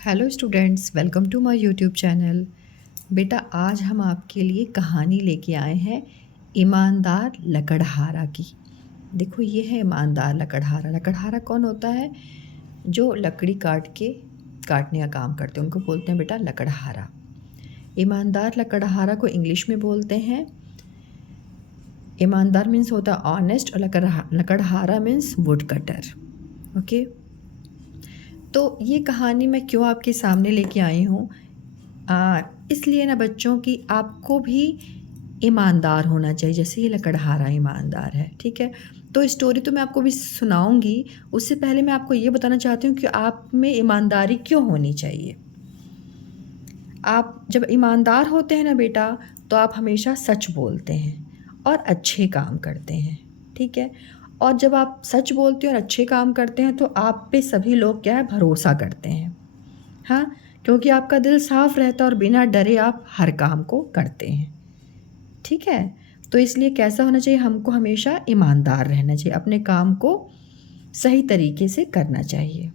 Hello students, welcome to my YouTube channel. बेटा, आज हम आपके लिए कहानी लेके आए हैं ईमानदार लकड़हारा की। देखो, ये है ईमानदार लकड़हारा। लकड़हारा कौन होता है? जो लकड़ी काटने का काम करते हैं उनको बोलते हैं बेटा लकड़हारा। ईमानदार लकड़हारा को इंग्लिश में बोलते हैं, ईमानदार मीन्स होता है ऑनेस्ट और लकड़हारा मीन्स वुड कटर। ओके, तो ये कहानी मैं क्यों आपके सामने लेके आई हूँ? इसलिए ना बच्चों कि आपको भी ईमानदार होना चाहिए, जैसे ये लकड़हारा ईमानदार है। ठीक है, तो स्टोरी तो मैं आपको भी सुनाऊंगी। उससे पहले मैं आपको ये बताना चाहती हूँ कि आप में ईमानदारी क्यों होनी चाहिए। आप जब ईमानदार होते हैं ना बेटा, तो आप हमेशा सच बोलते हैं और अच्छे काम करते हैं। ठीक है, और जब आप सच बोलते हैं और अच्छे काम करते हैं तो आप पे सभी लोग क्या है, भरोसा करते हैं। हाँ, क्योंकि आपका दिल साफ रहता है और बिना डरे आप हर काम को करते हैं। ठीक है, तो इसलिए कैसा होना चाहिए, हमको हमेशा ईमानदार रहना चाहिए, अपने काम को सही तरीके से करना चाहिए।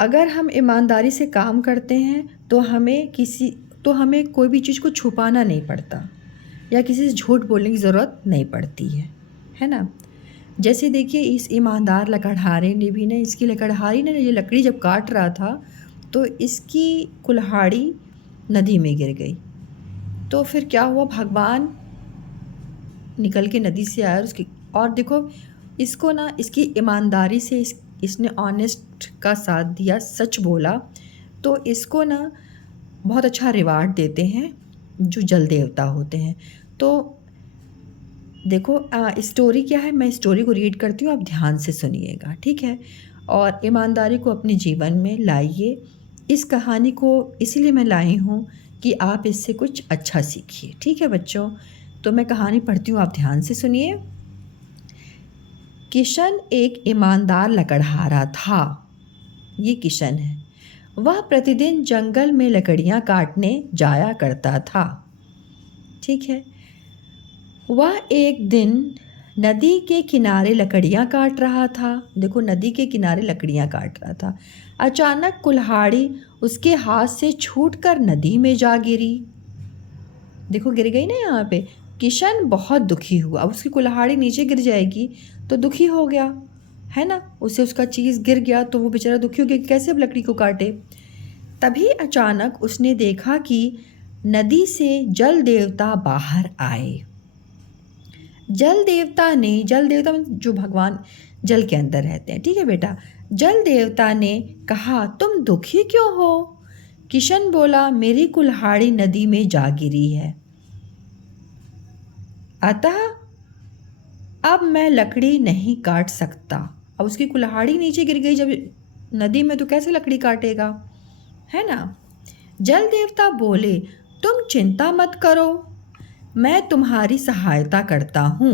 अगर हम ईमानदारी से काम करते हैं तो हमें कोई भी चीज़ को छुपाना नहीं पड़ता या किसी से झूठ बोलने की ज़रूरत नहीं पड़ती है ना। जैसे देखिए, इस ईमानदार लकड़हारे ने भी ना, इसकी लकड़हारी ने ये लकड़ी जब काट रहा था तो इसकी कुल्हाड़ी नदी में गिर गई। तो फिर क्या हुआ, भगवान निकल के नदी से आया और देखो, इसको ना इसकी ईमानदारी से इसने ऑनेस्ट का साथ दिया, सच बोला, तो इसको ना बहुत अच्छा रिवार्ड देते हैं जो जल देवता होते हैं। तो देखो, स्टोरी क्या है, मैं स्टोरी को रीड करती हूँ, आप ध्यान से सुनिएगा। ठीक है, और ईमानदारी को अपने जीवन में लाइए। इस कहानी को इसीलिए मैं लाई हूँ कि आप इससे कुछ अच्छा सीखिए। ठीक है बच्चों, तो मैं कहानी पढ़ती हूँ, आप ध्यान से सुनिए। किशन एक ईमानदार लकड़हारा था। ये किशन है। वह प्रतिदिन जंगल में लकड़ियाँ काटने जाया करता था। ठीक है, वह एक दिन नदी के किनारे लकड़ियाँ काट रहा था। देखो, नदी के किनारे लकड़ियाँ काट रहा था। अचानक कुल्हाड़ी उसके हाथ से छूटकर नदी में जा गिरी। देखो, गिर गई ना यहाँ पे। किशन बहुत दुखी हुआ। अब उसकी कुल्हाड़ी नीचे गिर जाएगी तो दुखी हो गया, है ना। उसे उसका चीज़ गिर गया तो वो बेचारा दुखी हो गया कि कैसे अब लकड़ी को काटे। तभी अचानक उसने देखा कि नदी से जल देवता बाहर आए। जल देवता जो भगवान जल के अंदर रहते हैं। ठीक है बेटा, जल देवता ने कहा, तुम दुखी क्यों हो? किशन बोला, मेरी कुल्हाड़ी नदी में जा गिरी है, अतः अब मैं लकड़ी नहीं काट सकता। अब उसकी कुल्हाड़ी नीचे गिर गई जब नदी में, तो कैसे लकड़ी काटेगा, है ना। जल देवता बोले, तुम चिंता मत करो, मैं तुम्हारी सहायता करता हूँ।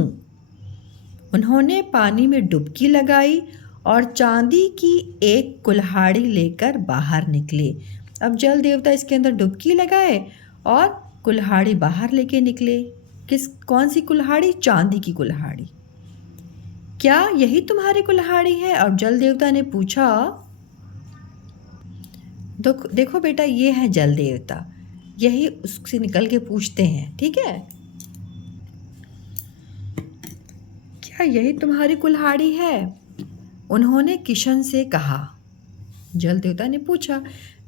उन्होंने पानी में डुबकी लगाई और चांदी की एक कुल्हाड़ी लेकर बाहर निकले। अब जल देवता इसके अंदर डुबकी लगाए और कुल्हाड़ी बाहर लेके निकले। कौन सी कुल्हाड़ी? चांदी की कुल्हाड़ी। क्या यही तुम्हारी कुल्हाड़ी है? और जल देवता ने पूछा। देखो बेटा, ये है जल देवता, यही उससे निकल के पूछते हैं। ठीक है, क्या यही तुम्हारी कुल्हाड़ी है? उन्होंने किशन से कहा। जल देवता ने पूछा।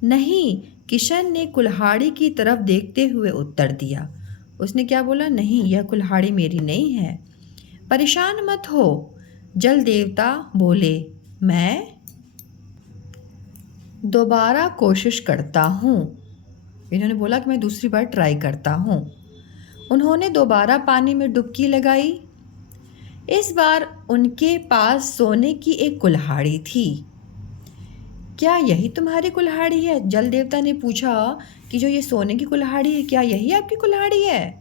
नहीं, किशन ने कुल्हाड़ी की तरफ देखते हुए उत्तर दिया। उसने क्या बोला? नहीं, यह कुल्हाड़ी मेरी नहीं है। परेशान मत हो, जल देवता बोले, मैं दोबारा कोशिश करता हूँ। इन्होंने बोला कि मैं दूसरी बार ट्राई करता हूँ। उन्होंने दोबारा पानी में डुबकी लगाई। इस बार उनके पास सोने की एक कुल्हाड़ी थी। क्या यही तुम्हारी कुल्हाड़ी है? जल देवता ने पूछा कि जो ये सोने की कुल्हाड़ी है, क्या यही आपकी कुल्हाड़ी है?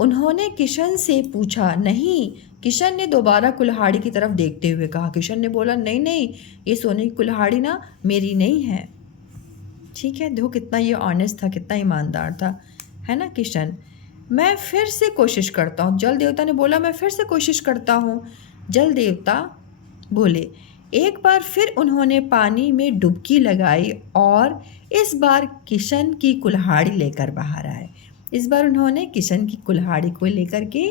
उन्होंने किशन से पूछा। नहीं, किशन ने दोबारा कुल्हाड़ी की तरफ देखते हुए कहा। किशन ने बोला, नहीं नहीं, ये सोने की कुल्हाड़ी ना मेरी नहीं है। ठीक है, देखो कितना ये ऑनेस्ट था, कितना ईमानदार था, है ना किशन। मैं फिर से कोशिश करता हूँ। जल देवता ने बोला, मैं फिर से कोशिश करता हूँ। जल देवता बोले, एक बार फिर उन्होंने पानी में डुबकी लगाई और इस बार किशन की कुल्हाड़ी लेकर बाहर आए। इस बार उन्होंने किशन की कुल्हाड़ी को लेकर के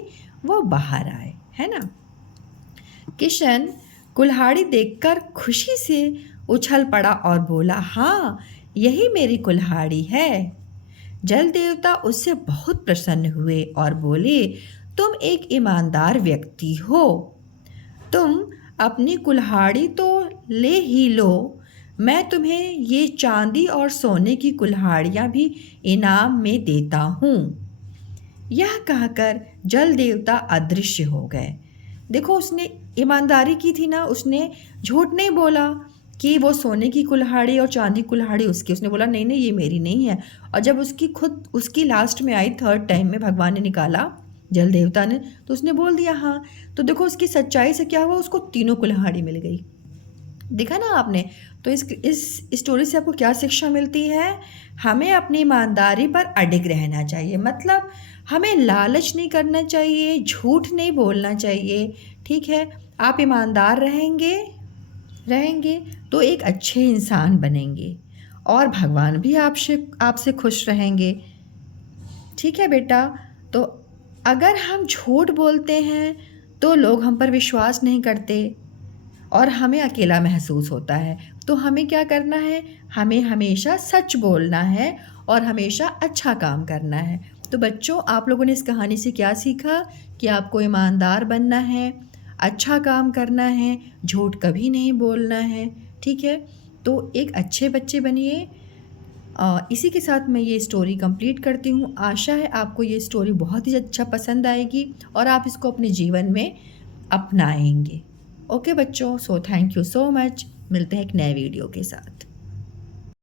वो बाहर आए, है ना। किशन कुल्हाड़ी देखकर खुशी से उछल पड़ा और बोला, हाँ, यही मेरी कुल्हाड़ी है। जल देवता उससे बहुत प्रसन्न हुए और बोले, तुम एक ईमानदार व्यक्ति हो। तुम अपनी कुल्हाड़ी तो ले ही लो, मैं तुम्हें ये चांदी और सोने की कुल्हाड़ियाँ भी इनाम में देता हूँ। यह कहकर जल देवता अदृश्य हो गए। देखो, उसने ईमानदारी की थी ना, उसने झूठ नहीं बोला कि वो सोने की कुल्हाड़ी और चांदी की कुल्हाड़ी उसकी। उसने बोला नहीं नहीं, ये मेरी नहीं है। और जब उसकी लास्ट में आई, थर्ड टाइम में भगवान ने निकाला, जल देवता ने, तो उसने बोल दिया हाँ। तो देखो उसकी सच्चाई से क्या हुआ, उसको तीनों कुल्हाड़ी मिल गई। देखा ना आपने। तो इस स्टोरी से आपको क्या शिक्षा मिलती है? हमें अपनी ईमानदारी पर अडिग रहना चाहिए। मतलब हमें लालच नहीं करना चाहिए, झूठ नहीं बोलना चाहिए, ठीक है। आप ईमानदार रहेंगे रहेंगे तो एक अच्छे इंसान बनेंगे और भगवान भी आपसे खुश रहेंगे, ठीक है बेटा। तो अगर हम झूठ बोलते हैं तो लोग हम पर विश्वास नहीं करते और हमें अकेला महसूस होता है। तो हमें क्या करना है? हमें हमेशा सच बोलना है और हमेशा अच्छा काम करना है। तो बच्चों, आप लोगों ने इस कहानी से क्या सीखा? कि आपको ईमानदार बनना है, अच्छा काम करना है, झूठ कभी नहीं बोलना है, ठीक है। तो एक अच्छे बच्चे बनिए। इसी के साथ मैं ये स्टोरी कंप्लीट करती हूँ। आशा है आपको ये स्टोरी बहुत ही अच्छा पसंद आएगी और आप इसको अपने जीवन में अपनाएंगे। ओके बच्चों, so thank you so much. मिलते हैं एक नए वीडियो के साथ।